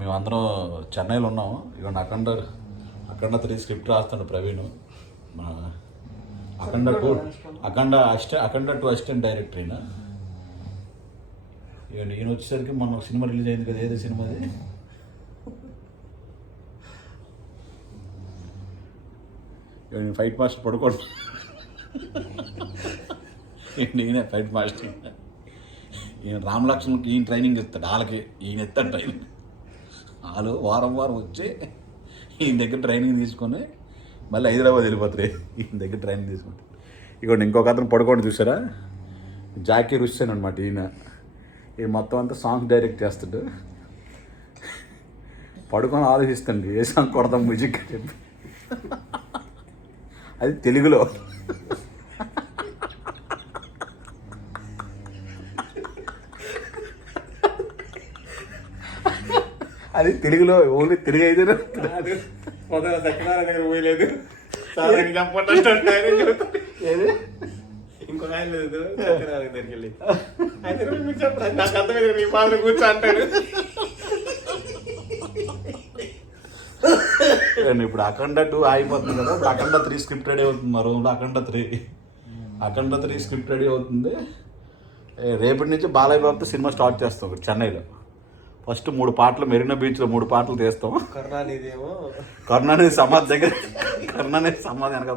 మేమందరం చెన్నైలో ఉన్నాము. ఇక అఖండ 3 స్క్రిప్ట్ రాస్తాడు ప్రవీణ్. మన అఖండ 2 అసిస్టెంట్ డైరెక్టర్ అయినా. ఇక నేను వచ్చేసరికి మొన్న సినిమా రిలీజ్ అయింది కదా, ఏదో సినిమాది నేను ఫైట్ మాస్టర్ పడుకోండి. నేనే ఫైట్ మాస్టర్. ఈయన రామలక్ష్మణ్కి ఈయన ట్రైనింగ్ ఇస్తాడు, వాళ్ళకి ఈయన ఇస్తాడు ట్రైనింగ్. వాళ్ళు వారం వచ్చి ఈయన దగ్గర ట్రైనింగ్ తీసుకొని మళ్ళీ హైదరాబాద్ వెళ్ళిపోతారు. ఈయన దగ్గర ట్రైనింగ్ తీసుకుంటారు. ఇక్కడ ఇంకొక అతను పడుకోండి చూసారా, జాకీర్ హుస్సేన్ అనమాట. ఈయన మొత్తం అంతా సాంగ్ డైరెక్ట్ చేస్తాడు. పడుకొని ఆలోచిస్తాండి ఏ సాంగ్ కొడతాం మ్యూజిక్ అని చెప్పి. అది తెలుగులో. అది తెలుగులో ఓన్లీ తెలుగు అయితే దగ్గర పోయలేదు. ఇంకొక ఆయన లేదు దగ్గరికి వెళ్ళి అయితే మీకు చెప్పండి, నాకు అర్థమైంది మీ బాధలు కూర్చో అంటాడు. ఇప్పుడు అఖండ 2 అయిపోతుంది కదా, ఇప్పుడు అఖండ 3 స్క్రిప్ట్ రెడీ అవుతుంది. మా రూమ్లో అఖండ 3 స్క్రిప్ట్ రెడీ అవుతుంది. రేపటి నుంచి బాలయ్య బాబుతో సినిమా స్టార్ట్ చేస్తాం ఇక్కడ చెన్నైలో. ఫస్ట్ 3 పాటలు మెరీనా బీచ్లో 3 పాటలు తీస్తాం. కరుణానిధి సమాధి దగ్గర కరుణానిధి సమాధి వెనక